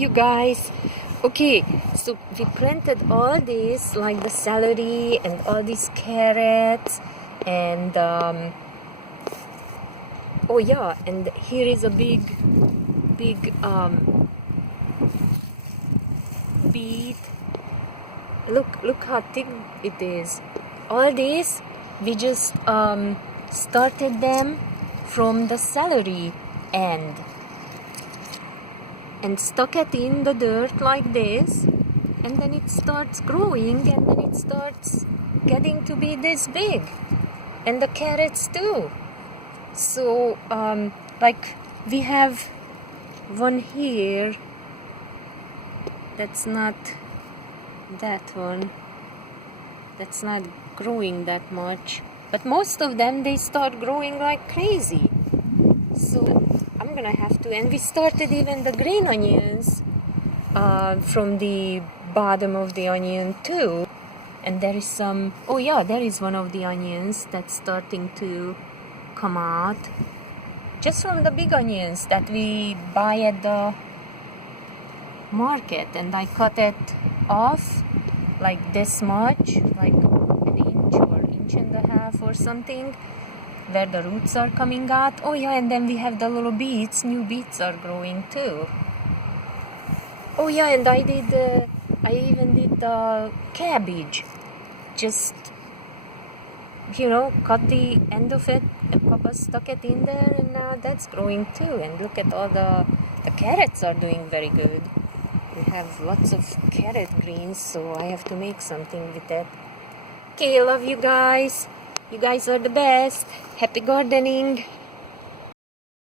you guys. Okay, so we planted all this, like the celery and all these carrots, and oh yeah, and here is a big beet. Look how thick it is. All this we just started them from the celery end and stuck it in the dirt like this, and then it starts growing, and then it starts getting to be this big, and the carrots too. So like we have one here, that's not that one, that's not growing that much, but most of them, they start growing like crazy. So I'm gonna have to, and we started even the green onions from the bottom of the onion too, and there is some, oh yeah, there is one of the onions that's starting to come out just from the big onions that we buy at the market, and I cut it off like this much, like an inch or inch and a half or something, where the roots are coming out. Oh yeah, and then we have the little beets, new beets are growing too. Oh yeah, and I even did the cabbage, just, you know, cut the end of it and Papa stuck it in there, and now that's growing too. And look at all the carrots are doing very good. We have lots of carrot greens, so I have to make something with it. Okay, love you guys. You guys are the best. Happy gardening.